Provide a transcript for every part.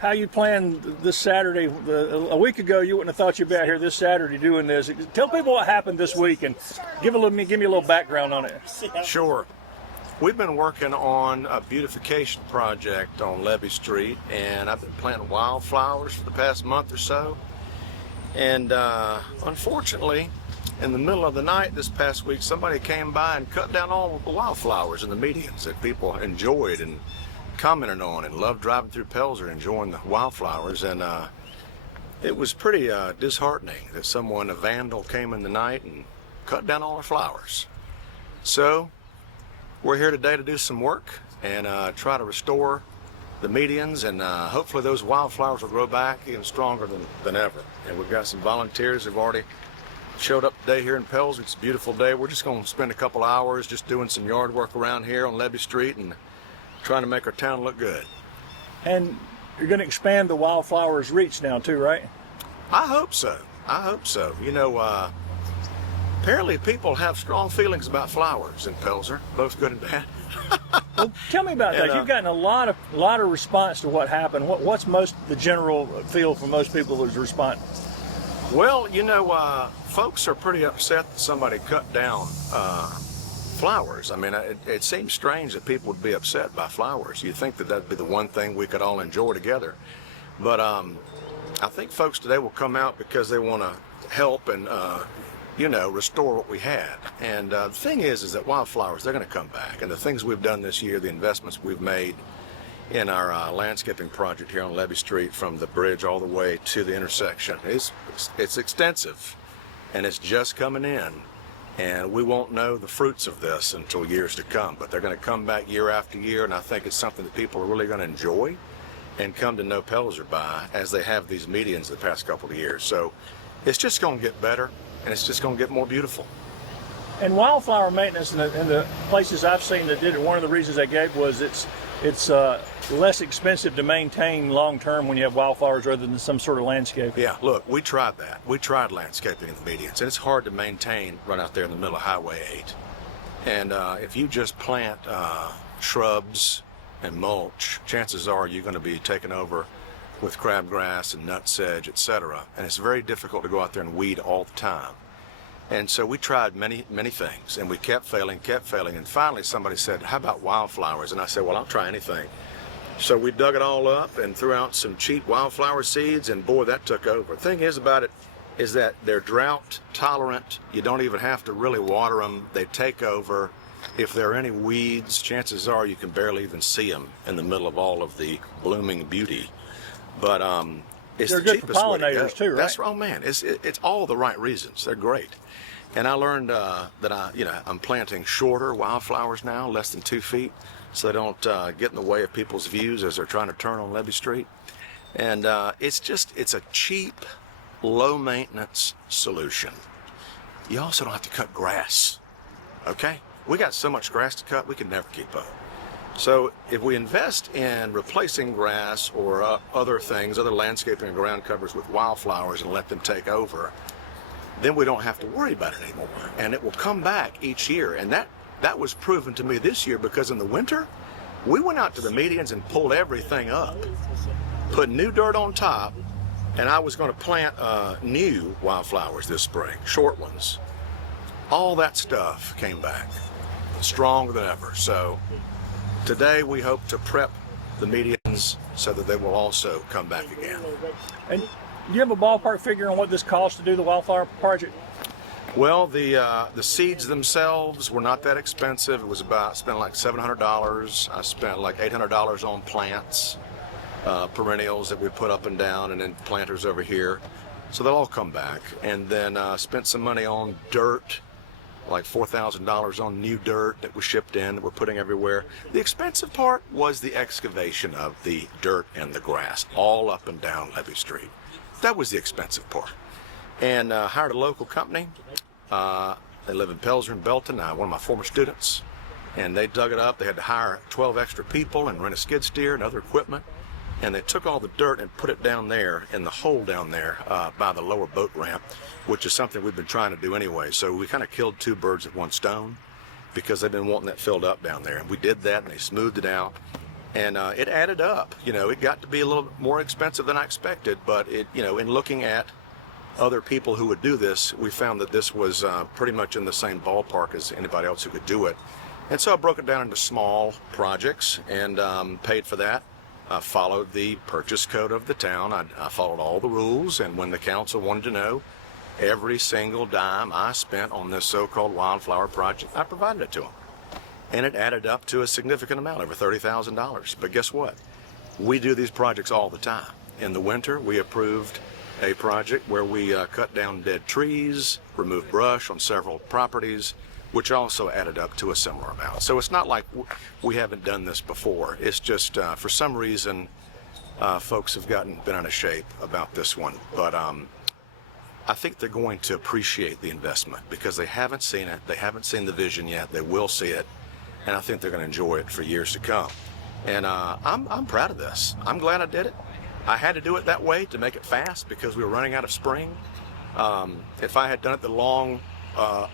how you planned this Saturday. A week ago, you wouldn't have thought you'd be out here this Saturday doing this. Tell people what happened this week and give me a little background on it. Sure. We've been working on a beautification project on Levee Street, and I've been planting wildflowers for the past month or so. And unfortunately, in the middle of the night this past week, somebody came by and cut down all of the wildflowers in the medians that people enjoyed and commented on and loved driving through Pelzer enjoying the wildflowers. And it was pretty disheartening that a vandal came in the night and cut down all our flowers. So we're here today to do some work and try to restore the medians, and hopefully those wildflowers will grow back even stronger than ever. And we've got some volunteers who've already showed up today here in Pelzer. It's a beautiful day. We're just going to spend a couple hours just doing some yard work around here on Levee Street and trying to make our town look good. And you're going to expand the wildflowers reach now too, right? I hope so. I hope so. You know, apparently people have strong feelings about flowers in Pelzer, both good and bad. Well, tell me about that. You've gotten a lot of response to what happened. What's the general feel from most people who's responding? Well, you know, folks are pretty upset that somebody cut down flowers. I mean, it seems strange that people would be upset by flowers. You'd think that that'd be the one thing we could all enjoy together. But I think folks today will come out because they want to help and you know, restore what we had. And the thing is that wildflowers, they're going to come back. And the things we've done this year, the investments we've made in our landscaping project here on Levee Street, from the bridge all the way to the intersection, it's extensive, and it's just coming in. And we won't know the fruits of this until years to come, but they're going to come back year after year, and I think it's something that people are really going to enjoy and come to know Pelzer by as they have these medians the past couple of years. So it's just going to get better, and it's just going to get more beautiful. And wildflower maintenance in the places I've seen that did it, one of the reasons they gave was it's less expensive to maintain long term when you have wildflowers rather than some sort of landscape. Yeah, look, we tried that. We tried landscaping in the medians, and it's hard to maintain right out there in the middle of Highway 8. And if you just plant shrubs and mulch, chances are you're going to be taken over with crabgrass and nutsedge, etc. And it's very difficult to go out there and weed all the time. And so we tried many things, and we kept failing, and finally somebody said, how about wildflowers? And I said, well, I'll try anything. So we dug it all up and threw out some cheap wildflower seeds, and boy, that took over. The thing is about it is that they're drought tolerant. You don't even have to really water them. They take over. If there are any weeds, chances are you can barely even see them in the middle of all of the blooming beauty. But it's they're the good for cheapest way to go. pollinators too, right? That's right, man. It's all the right reasons. They're great. And I learned that I'm planting shorter wildflowers now, less than 2 feet, so they don't get in the way of people's views as they're trying to turn on Levee Street. And it's a cheap, low maintenance solution. You also don't have to cut grass. Okay? We got so much grass to cut, we can never keep up. So if we invest in replacing grass or other things, other landscaping and ground covers with wildflowers and let them take over, then we don't have to worry about it anymore. And it will come back each year. And that was proven to me this year, because in the winter, we went out to the medians and pulled everything up, put new dirt on top, and I was going to plant new wildflowers this spring, short ones. All that stuff came back stronger than ever. So today we hope to prep the medians so that they will also come back again. And do you have a ballpark figure on what this costs to do the wildflower project? Well, the seeds themselves were not that expensive. It was spent like $700. I spent like $800 on plants, perennials that we put up and down, and then planters over here. So they'll all come back. And then spent some money on dirt, like $4,000 on new dirt that was shipped in that we're putting everywhere. The expensive part was the excavation of the dirt and the grass all up and down Levee Street. That was the expensive part. And hired a local company. They live in Pelzer and Belton, one of my former students. And they dug it up. They had to hire 12 extra people and rent a skid steer and other equipment. And they took all the dirt and put it down there in the hole down there by the lower boat ramp, which is something we've been trying to do anyway. So we kind of killed two birds with one stone, because they've been wanting that filled up down there. And we did that, and they smoothed it out. And it added up. It got to be a little more expensive than I expected, but in looking at other people who would do this, we found that this was pretty much in the same ballpark as anybody else who could do it. And so I broke it down into small projects and paid for that. I followed the purchase code of the town. I followed all the rules, and when the council wanted to know every single dime I spent on this so-called wildflower project, I provided it to them. And it added up to a significant amount, over $30,000. But guess what? We do these projects all the time. In the winter, we approved a project where we cut down dead trees, removed brush on several properties, which also added up to a similar amount. So it's not like we haven't done this before. It's just for some reason, folks have been out of shape about this one. But I think they're going to appreciate the investment because they haven't seen it. They haven't seen the vision yet. They will see it. And I think they're going to enjoy it for years to come. And I'm proud of this. I'm glad I did it. I had to do it that way to make it fast because we were running out of spring. If I had done it the long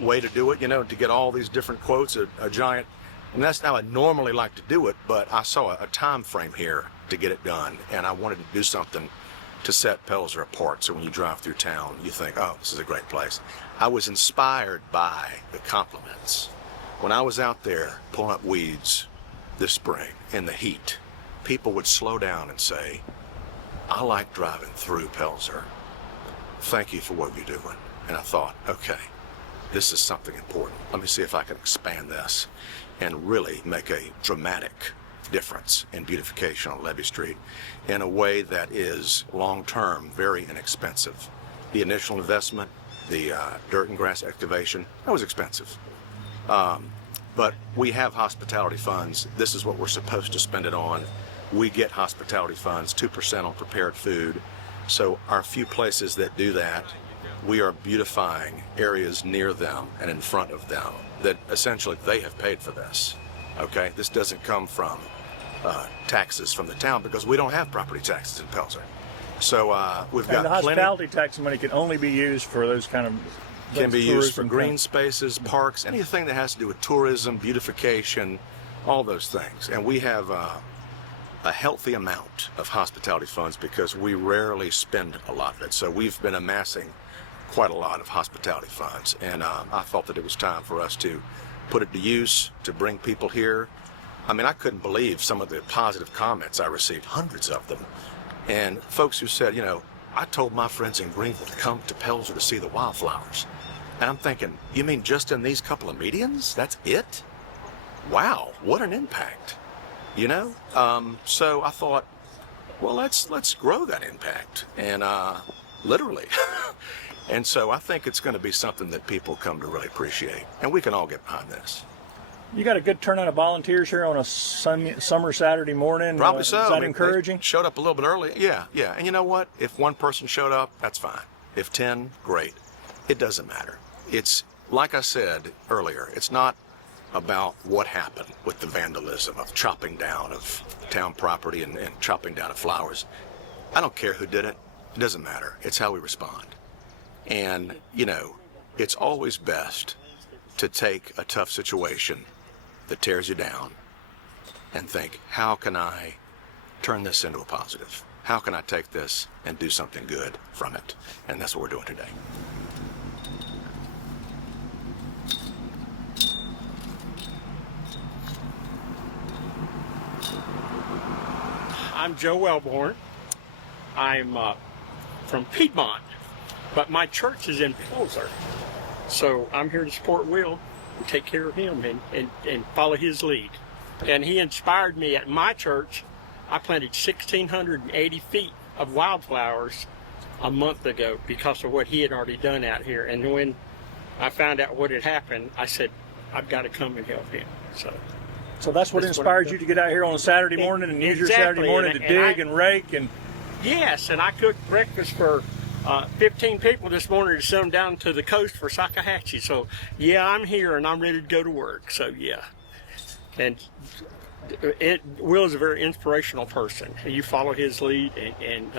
way to do it, to get all these different quotes, a giant, and that's how I normally like to do it, but I saw a time frame here to get it done, and I wanted to do something to set Pelzer apart. So when you drive through town, you think, oh, this is a great place. I was inspired by the compliments. When I was out there pulling up weeds this spring in the heat, people would slow down and say, I like driving through Pelzer. Thank you for what you're doing. And I thought, okay, this is something important. Let me see if I can expand this and really make a dramatic difference in beautification on Levee Street in a way that is long-term very inexpensive. The initial investment, the dirt and grass excavation, that was expensive. But we have hospitality funds. This is what we're supposed to spend it on. We get hospitality funds, 2% on prepared food. So our few places that do that, we are beautifying areas near them and in front of them that essentially they have paid for this. Okay, this doesn't come from taxes from the town because we don't have property taxes in Pelzer. So we've got and the hospitality tax money can only be used for those kind of can be used for green spaces, parks, anything that has to do with tourism, beautification, all those things. And we have a healthy amount of hospitality funds because we rarely spend a lot of it. So we've been amassing quite a lot of hospitality funds. And I thought that it was time for us to put it to use, to bring people here. I mean, I couldn't believe some of the positive comments I received, hundreds of them. And folks who said, I told my friends in Greenville to come to Pelzer to see the wildflowers. And I'm thinking, you mean just in these couple of medians? That's it? Wow, what an impact. So I thought, well, let's grow that impact, and literally. And so I think it's going to be something that people come to really appreciate, and we can all get behind this. You got a good turnout of volunteers here on a summer Saturday morning. Probably so. Is that encouraging? They showed up a little bit early. Yeah. And you know what? If one person showed up, that's fine. If 10, great. It doesn't matter. It's, like I said earlier, it's not about what happened with the vandalism of chopping down of town property and chopping down of flowers. I don't care who did it. It doesn't matter. It's how we respond. And, it's always best to take a tough situation that tears you down and think, how can I turn this into a positive? How can I take this and do something good from it? And that's what we're doing today. I'm Joe Wellborn. I'm from Piedmont, but my church is in Pelzer. So I'm here to support Will and take care of him and follow his lead. And he inspired me at my church. I planted 1,680 feet of wildflowers a month ago because of what he had already done out here. And when I found out what had happened, I said, I've got to come and help him. So that's what inspired you to get out here on a Saturday morning and use your Saturday morning to dig and rake and... Yes, and I cooked breakfast for 15 people this morning to send them down to the coast for Sakahatchee. So, yeah, I'm here and I'm ready to go to work. So, yeah. And Will is a very inspirational person. You follow his lead and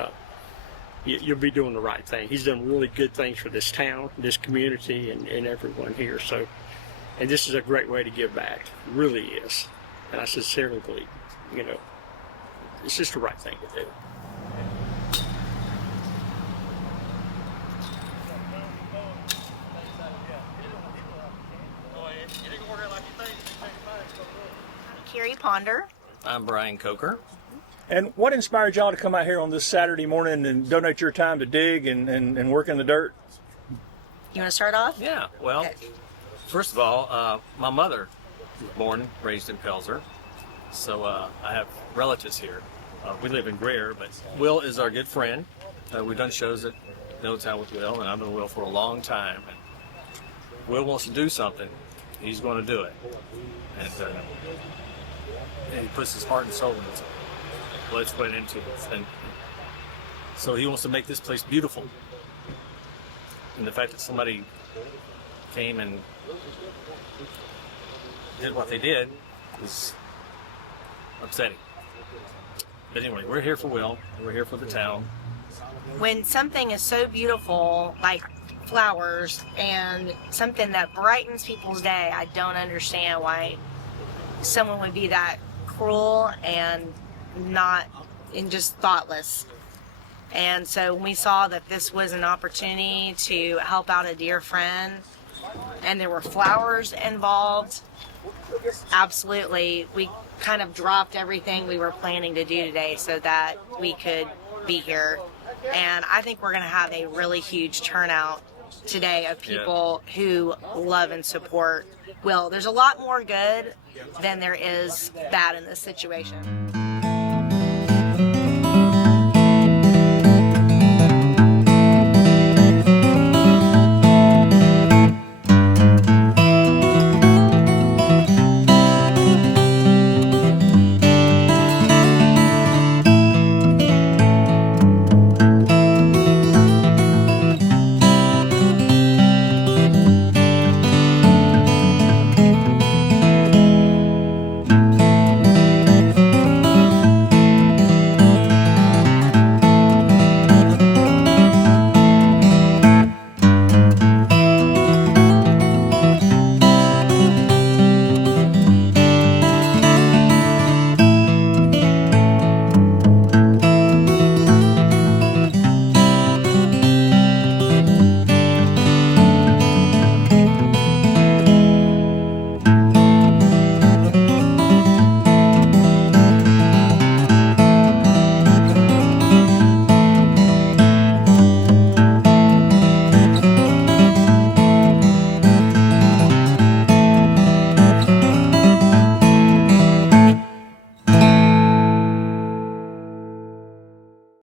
you'll be doing the right thing. He's done really good things for this town, this community, and everyone here. So, and this is a great way to give back. It really is. And I sincerely believe, it's just the right thing to do. Carrie Ponder. I'm Brian Coker. And what inspired y'all to come out here on this Saturday morning and donate your time to dig and work in the dirt? You want to start off? Yeah, well, Okay. first of all, my mother was born and raised in Pelzer, so I have relatives here. We live in Greer, but Will is our good friend. We've done shows at No Town with Will, and I've known Will for a long time. And Will wants to do something, he's going to do it. And he puts his heart and soul into it. Let's put it into this. And so he wants to make this place beautiful. And the fact that somebody came and did what they did is upsetting. But anyway, we're here for Will. We're here for the town. When something is so beautiful, like flowers, and something that brightens people's day, I don't understand why someone would be that cruel and just thoughtless. And so when we saw that this was an opportunity to help out a dear friend, and there were flowers involved, absolutely, we kind of dropped everything we were planning to do today so that we could be here. And I think we're going to have a really huge turnout today of people who love and support Will. There's a lot more good than there is bad in this situation.